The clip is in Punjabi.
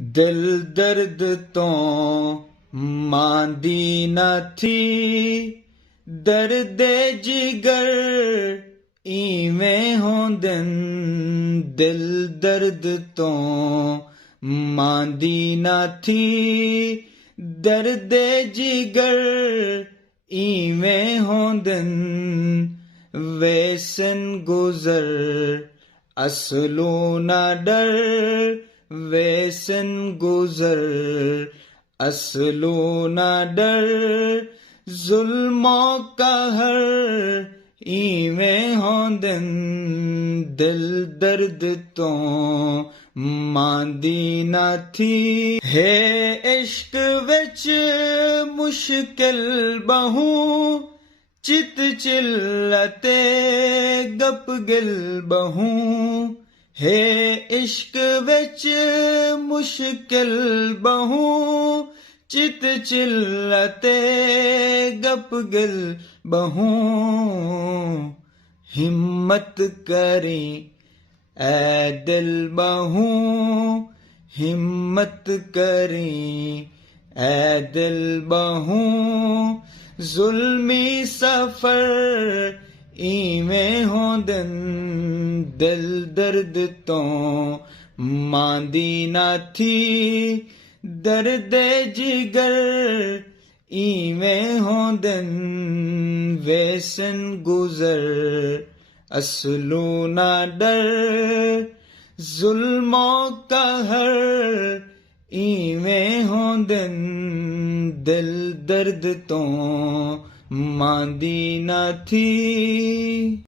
ਦਿਲ ਦਰਦ ਤੋਂ ਮਾਂਦੀ ਨਾ ਥੀ, ਦਰਦੇ ਜਿਗਰ ਇਵੇਂ ਹੁੰਦਨ। ਦਿਲ ਦਰਦ ਤੋਂ ਮਾਂਦੀ ਨਾ ਥੀ, ਦਰਦੇ ਜਿਗਰ ਇਵੇਂ ਹੁੰਦਨ। ਵੇਸਨ ਗੁਜ਼ਰ ਅਸਲੋਂ ਨਾ ਡਰ, ਵੇਸਨ ਗੁਜ਼ਰ ਅਸਲੋਂ ਨਾ ਡਰ। ਜ਼ੁਲਮੋਂ ਕਹਿਰ ਇਵੇਂ ਹੁੰਦਨ। ਦਿਲ ਦਰਦ ਤੋਂ ਮਾਂਦੀ ਨਾ ਥੀ। ਹੈ ਇਸ਼ਕ ਵਿੱਚ ਮੁਸ਼ਕਿਲ ਬਹੁ, ਚਿਤ ਚਿੱਲਤੇ ਗਪ ਗਿਲ ਬਹੁ। ਹੈ ਇਸ਼ਕ ਵਿੱਚ ਮੁਸ਼ਕਿਲ ਬਹੁ, ਚਿਤ ਚਿੱਲਤੇ ਗਪ ਗਿਲ ਬਹੁ। ਹਿੰਮਤ ਕਰੀ ਐ ਦਿਲ ਬਹੁ, ਹਿੰਮਤ ਕਰੀ ਐ ਦਿਲ ਬਹੁ। ਜ਼ੁਲਮੀ ਸਫਰ ਇਵੇਂ ਹੁੰਦਨ। ਦਿਲ ਦਰਦ ਤੋਂ ਮਾਂਦੀ ਨਾ ਥੀ, ਦਰਦੇ ਜਿਗਰ ਇਵੇਂ ਹੁੰਦਨ। ਵੇਸਨ ਗੁਜ਼ਰ ਅਸਲੋਂ ਨਾ ਡਰ, ਜ਼ੁਲਮੋਂ ਕਹਿਰ ਇਵੇਂ ਹੁੰਦਨ। ਦਿਲ ਦਰਦ ਤੋਂ ਮਾਂਦੀ ਨਾ ਥੀ।